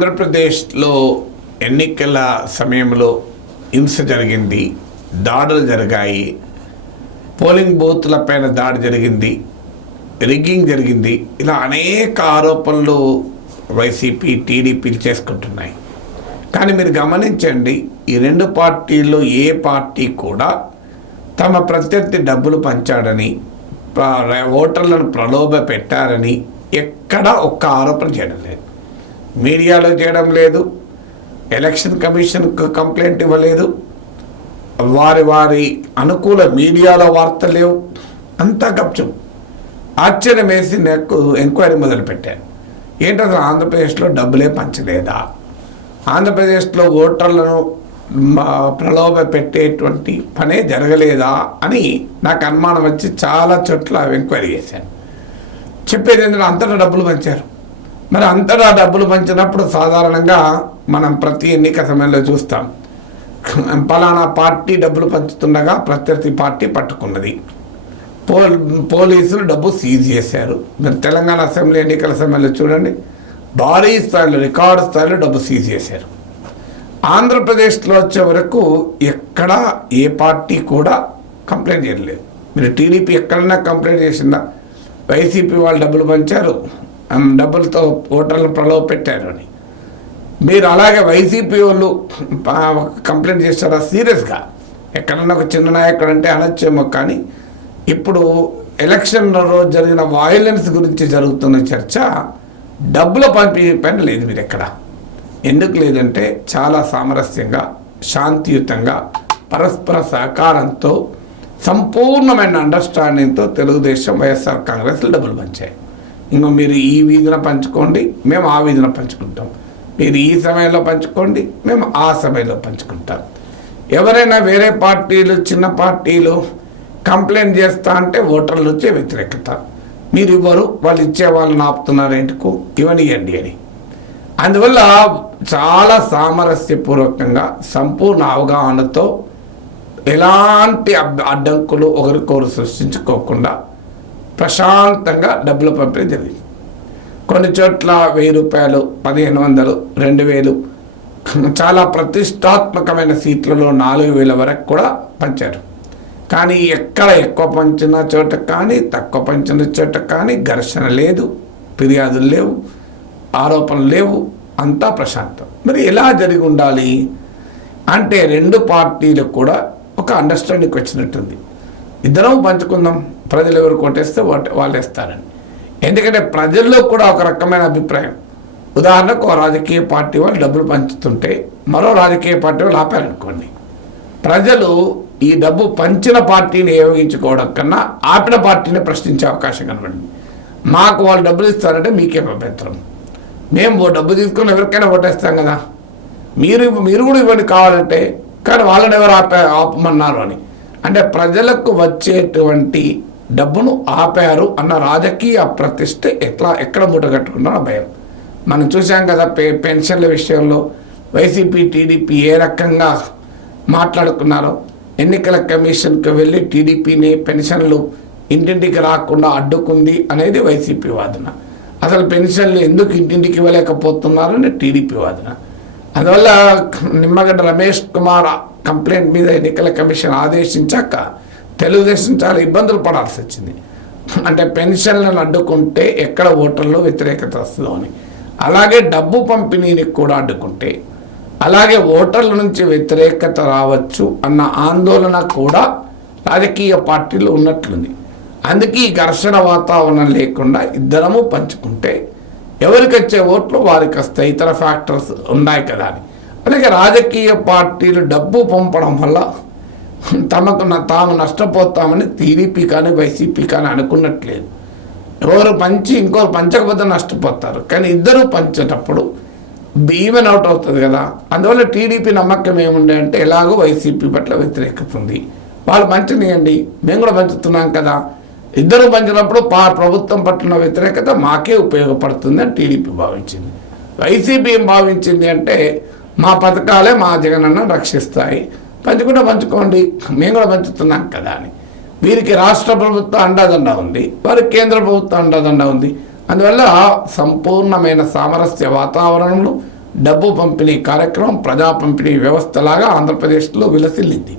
ఆంధ్రప్రదేశ్లో ఎన్నికల సమయంలో హింస జరిగింది దాడులు జరిగాయి పోలింగ్ బూత్ల పైన దాడి జరిగింది రిగ్గింగ్ జరిగింది ఇలా అనేక ఆరోపణలు వైసీపీ టీడీపీలు చేసుకుంటున్నాయి. కానీ మీరు గమనించండి ఈ రెండు పార్టీల్లో ఏ పార్టీ కూడా తమ ప్రత్యర్థి డబ్బులు పంచాడని ఓటర్లను ప్రలోభ పెట్టారని ఎక్కడా ఒక్క ఆరోపణ చేయడం లేదు. మీడియాలో చేయడం లేదు. ఎలక్షన్ కమిషన్కు కంప్లైంట్ ఇవ్వలేదు. వారి వారి అనుకూల మీడియాలో వార్తలు లేవు. అంతా గప్చం. ఆశ్చర్యం వేసి నాకు ఎంక్వైరీ మొదలుపెట్టాను ఏంటంటే ఆంధ్రప్రదేశ్లో డబ్బులే పంచలేదా? ఆంధ్రప్రదేశ్లో ఓటర్లను ప్రలోభ పెట్టేటువంటి పనే జరగలేదా అని నాకు అనుమానం వచ్చి చాలా చోట్ల ఎంక్వైరీ చేశాను. చెప్పేది ఏంటంటే అంతటా డబ్బులు పంచారు. మరి అంతటా డబ్బులు పంచినప్పుడు సాధారణంగా మనం ప్రతి ఎన్నిక సమయంలో చూస్తాం. పలానా పార్టీ డబ్బులు పంచుతుండగా ప్రత్యర్థి పార్టీ పట్టుకున్నది. పోల్ పోలీసులు డబ్బు సీజ్ చేశారు. మీరు తెలంగాణ అసెంబ్లీ ఎన్నికల సమయంలో చూడండి. భారీ స్థాయిలో రికార్డు స్థాయిలో డబ్బు సీజ్ చేశారు. ఆంధ్రప్రదేశ్లో వచ్చే వరకు ఎక్కడా ఏ పార్టీ కూడా కంప్లైంట్ చేయలేదు. మీరు టీడీపీ ఎక్కడన్నా కంప్లైంట్ చేసిందా? వైసీపీ వాళ్ళు డబ్బులు పంచారు. డబ్బులతో ఓటర్లను ప్రలోభ పెట్టారు అని. మీరు అలాగే వైసీపీ వాళ్ళు కంప్లైంట్ చేస్తారా? సీరియస్గా. ఎక్కడన్నా ఒక చిన్న నాయకుడు అంటే అనొచ్చేమో కానీ ఇప్పుడు ఎలక్షన్ రోజు జరిగిన వాయిలెన్స్ గురించి జరుగుతున్న చర్చ డబ్బుల పంపి పైన లేదు మీరు ఎక్కడ. ఎందుకు లేదంటే చాలా సామరస్యంగా శాంతియుతంగా పరస్పర సహకారంతో సంపూర్ణమైన అండర్స్టాండింగ్తో తెలుగుదేశం వైఎస్ఆర్ కాంగ్రెస్లు డబ్బులు పంచాయి. ఇంకా మీరు ఈ వీధిన పంచుకోండి మేము ఆ వీధిన పంచుకుంటాం. మీరు ఈ సమయంలో పంచుకోండి మేము ఆ సమయంలో పంచుకుంటాం. ఎవరైనా వేరే పార్టీలు చిన్న పార్టీలు కంప్లైంట్ చేస్తా అంటే ఓటర్లు వచ్చే వ్యతిరేకత. మీరు ఇవ్వరు వాళ్ళు ఇచ్చే వాళ్ళని ఆపుతున్నారు ఎందుకు? ఇవ్వనియండి అని. అందువల్ల చాలా సామరస్యపూర్వకంగా సంపూర్ణ అవగాహనతో ఎలాంటి అడ్డంకులు ఒకరికొకరు సృష్టించుకోకుండా ప్రశాంతంగా డబ్బులు పంపిణీ జరిగింది. కొన్ని చోట్ల వెయ్యి రూపాయలు పదిహేను వందలు రెండు వేలు చాలా ప్రతిష్టాత్మకమైన సీట్లలో నాలుగు వేల వరకు కూడా పంచారు. కానీ ఎక్కడ ఎక్కువ పంచిన చోట కానీ తక్కువ పంచిన చోట కానీ ఘర్షణ లేదు ఫిర్యాదులు లేవు ఆరోపణలు లేవు అంతా ప్రశాంతం. మరి ఎలా జరిగి ఉండాలి? అంటే రెండు పార్టీలు కూడా ఒక అండర్స్టాండింగ్కి వచ్చినట్టుంది. ఇద్దరం పంచుకుందాం. ప్రజలు ఎవరు కొట్టేస్తే వాళ్ళు వేస్తారని ఎందుకంటే ప్రజల్లో కూడా ఒక రకమైన అభిప్రాయం. ఉదాహరణకు ఒక రాజకీయ పార్టీ వాళ్ళు డబ్బులు పంచుతుంటే మరో రాజకీయ పార్టీ వాళ్ళు ఆపారనుకోండి. ప్రజలు ఈ డబ్బు పంచిన పార్టీని వినియోగించుకోవడం కన్నా ఆపిన పార్టీని ప్రశ్నించే అవకాశం కనబడింది. మాకు వాళ్ళు డబ్బులు ఇస్తారంటే మీకేం అభ్యంతరం. మేము డబ్బు తీసుకుని ఎవరికైనా ఓటేస్తాం కదా. మీరు మీరు కూడా ఇవ్వండి కావాలంటే కానీ వాళ్ళని ఎవరు ఆపే ఆపమన్నారు అని. అంటే ప్రజలకు వచ్చేటువంటి డబ్బును ఆపారు అన్న రాజకీయ ప్రతిష్ట ఎట్లా ఎక్కడ మూటగట్టుకున్నారో భయం. మనం చూసాం కదా పె పెన్షన్ల విషయంలో వైసీపీ టీడీపీ ఏ రకంగా మాట్లాడుకున్నారో. ఎన్నికల కమిషన్కి వెళ్ళి టీడీపీని పెన్షన్లు ఇంటింటికి రాకుండా అడ్డుకుంది అనేది వైసీపీ వాదన. అసలు పెన్షన్లు ఎందుకు ఇంటింటికి ఇవ్వలేకపోతున్నారు అని టీడీపీ వాదన. అందువల్ల నిమ్మగడ్డ రమేష్ కుమార్ కంప్లైంట్ మీద ఎన్నికల కమిషన్ ఆదేశించాక తెలుగుదేశం చాలా ఇబ్బందులు పడాల్సి వచ్చింది. అంటే పెన్షన్లను అడ్డుకుంటే ఎక్కడ ఓటర్లు వ్యతిరేకత వస్తుందో అని. అలాగే డబ్బు పంపిణీని కూడా అడ్డుకుంటే. అలాగే ఓటర్ల నుంచి వ్యతిరేకత రావచ్చు అన్న ఆందోళన కూడా రాజకీయ పార్టీలు ఉన్నట్లుంది. అందుకే ఈ ఘర్షణ వాతావరణం లేకుండా ఇద్దరము పంచుకుంటే ఎవరికి వచ్చే ఓట్లు వారికి వస్తాయి. ఇతర ఫ్యాక్టర్స్ ఉన్నాయి కదా అని. అలాగే రాజకీయ పార్టీలు డబ్బు పంపడం వల్ల తమకు తాము నష్టపోతామని టీడీపీ కానీ వైసీపీ కానీ అనుకున్నట్లేదు. ఎవరు పంచి ఇంకోరు పంచకపోతే నష్టపోతారు. కానీ ఇద్దరు పంచేటప్పుడు ఈవెన్ అవుట్ అవుతుంది కదా. అందువల్ల టీడీపీ నమ్మకం ఏముండే అంటే ఎలాగో వైసీపీ పట్ల వ్యతిరేకత ఉంది. వాళ్ళు పంచనీయండి. మేము కూడా పంచుతున్నాం కదా. ఇద్దరు పంచినప్పుడు పా ప్రభుత్వం పట్ల వ్యతిరేకత మాకే ఉపయోగపడుతుంది అని టీడీపీ భావించింది. వైసీపీ ఏం భావించింది అంటే మా పథకాలే మా జగనన్న రక్షిస్తాయి. పంచుకుంటే పంచుకోండి మేము కూడా పంచుతున్నాం కదా అని. వీరికి రాష్ట్ర ప్రభుత్వ అండదండ ఉంది వారికి కేంద్ర ప్రభుత్వ అండదండ ఉంది. అందువల్ల సంపూర్ణమైన సామరస్య వాతావరణంలో డబ్బు పంపిణీ కార్యక్రమం ప్రజా పంపిణీ వ్యవస్థలాగా ఆంధ్రప్రదేశ్లో విలసిల్లింది.